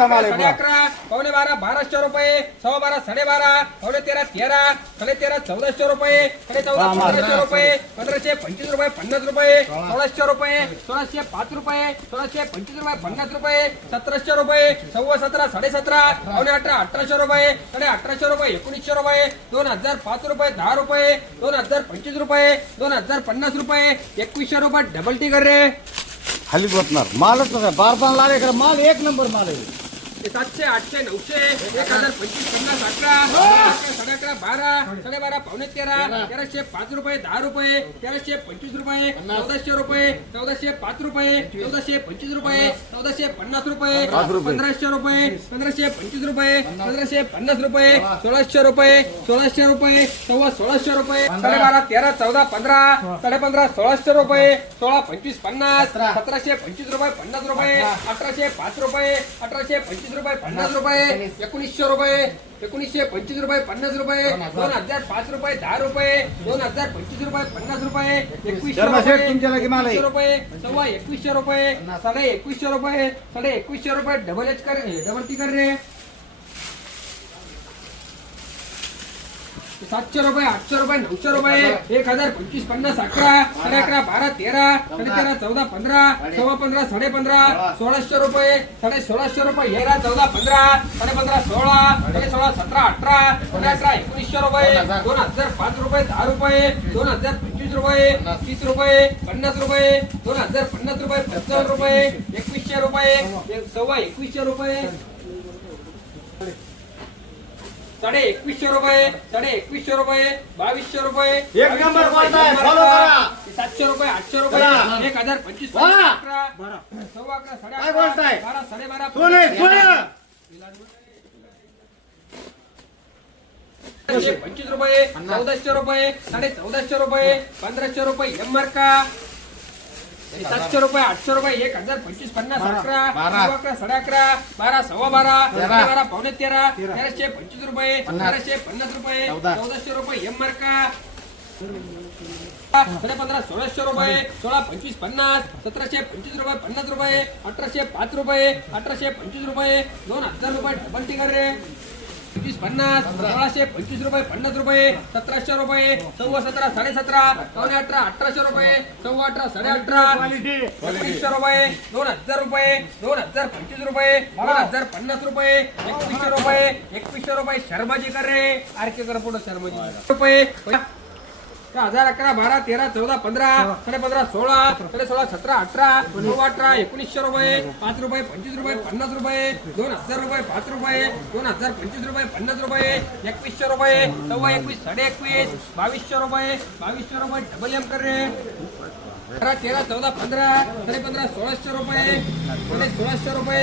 11 पावणे 12 1200 रुपये 12.5 12.5 पावणे 13 13 13 1400 रुपये 14 1500 रुपये 1525 रुपये 50 रुपये 1600 रुपये 1605 रुपये 1625 रुपये 50 रुपये 1700 रुपये 17 17.5 पावणे 18 1800 रुपये 1800 रुपये 1900 रुपये 2005 रुपये 10 रुपये 2025 रुपये 2050 रुपये 2100 रुपये डबल टी कर रे खाली बसणार मालच नका बारदान लाले खरं माल एक नंबर माल आहे 700 800 900 1025 50 11 11 12 12.5 पावणे 13 1305 रुपये 10 रुपये 1325 रुपये 1400 रुपये 1405 रुपये 1425 रुपये 1450 रुपये 1500 रुपये 1525 रुपये 1550 रुपये 1600 रुपये 1600 रुपये 1600 रुपये 12.5 13 14 15 15.5 1600 रुपये 16 25 50 1725 रुपये 50 रुपये 1805 रुपये 1825 रुपये 50 रुपये 1900 रुपये 1925 रुपये 50 रुपये 2005 रुपये 10 रुपये 2025 रुपये 50 रुपये 2100 रुपये 2100 रुपये 2100 रुपये 2100 रुपये डबल एच कर डबल टी कर रे 700 रुपये 800 रुपये 900 रुपये 1025 50 11 11 12 13 13 14 15 15 15 1600 रुपये 1600 रुपये 13 14 15 15 16 16 17 18 18 1900 रुपये 2005 रुपये 10 रुपये 2025 रुपये 30 रुपये 50 रुपये 2050 रुपये 55 रुपये 2100 रुपये 2100 रुपये 2100 रुपये 2100 रुपये 2200 रुपये एक नंबर बोलताय फॉलो करा 700 रुपये 800 रुपये 1025 11 काय बोलताय 12 सोने सोने 25 रुपये 1400 रुपये 1450 रुपये 1500 रुपये एमआर का 700 रुपये 800 रुपये 1025 50 11 11 12 सव्वा 12 12 पावणे 13 1325 रुपये 1350 रुपये 1400 रुपये एमआर का 15 1600 रुपये 16 25 50 1725 रुपये 50 रुपये 1805 रुपये 1825 रुपये 2000 रुपये डबल टी कर रे 25 50 1625 रुपये 50 रुपये 1700 रुपये 17 17.5 पावणे 18 1800 रुपये 18 18.5 1900 रुपये 2000 रुपये 2025 रुपये 2050 रुपये 2100 रुपये 2100 रुपये शर्माजी कर रे आरके कर पुढे शर्माजी रुपये 1011 12 13 14 15 15 16 16 17 18 18 1900 रुपये 5 रुपये 25 रुपये 50 रुपये 2000 रुपये 5 रुपये 2025 रुपये 50 रुपये 2100 रुपये 21 21 2200 रुपये 2200 रुपये डबल एम कर रे 13 14 15 15 1600 रुपये 1600 रुपये